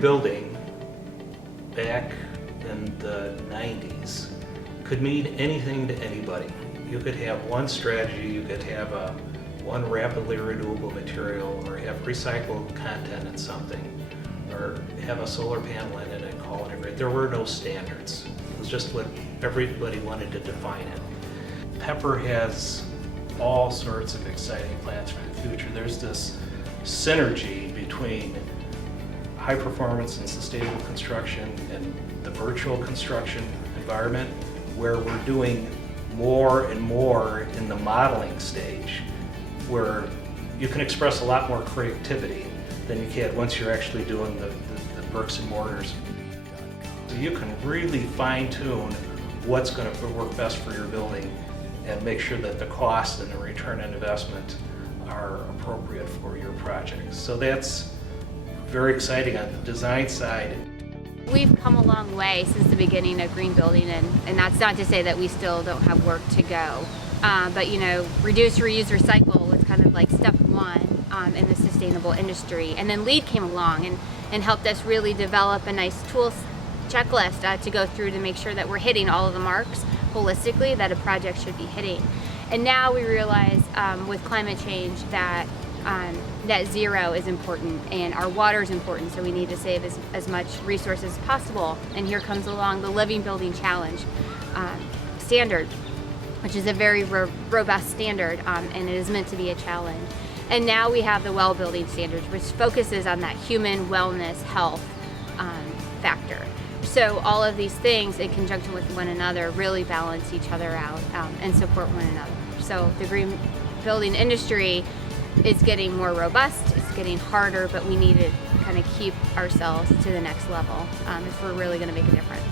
green building back in the 90s could mean anything to anybody. You could have one strategy, you could have one rapidly renewable material, or have recycled content in something, or have a solar panel in it and call it a grid. There were no standards. It was just what everybody wanted to define it. Pepper has all sorts of exciting plans for the future. There's this synergy between high performance and sustainable construction and the virtual construction environment, where we're doing more and more in the modeling stage, where you can express a lot more creativity than you can once you're actually doing the bricks and mortars. So you can really fine-tune what's going to work best for your building and make sure that the cost and the return on investment are appropriate for your project. So that's very exciting on the design side. We've come a long way since the beginning of green building, and that's not to say that we still don't have work to go. But you know, reduce, reuse, recycle was kind of like step one in the sustainable industry. And then LEED came along and helped us really develop a nice tools checklist to go through to make sure that we're hitting all of the marks holistically that a project should be hitting. And now we realize with climate change that net zero is important and our water is important, so we need to save as much resources as possible. And here comes along the Living Building Challenge standard, which is a very robust standard, and it is meant to be a challenge. And now we have the Well Building Standards, which focuses on that human wellness, health factor. So all of these things in conjunction with one another really balance each other out and support one another. So the green building industry is getting more robust, it's getting harder, but we need to kind of keep ourselves to the next level if we're really going to make a difference.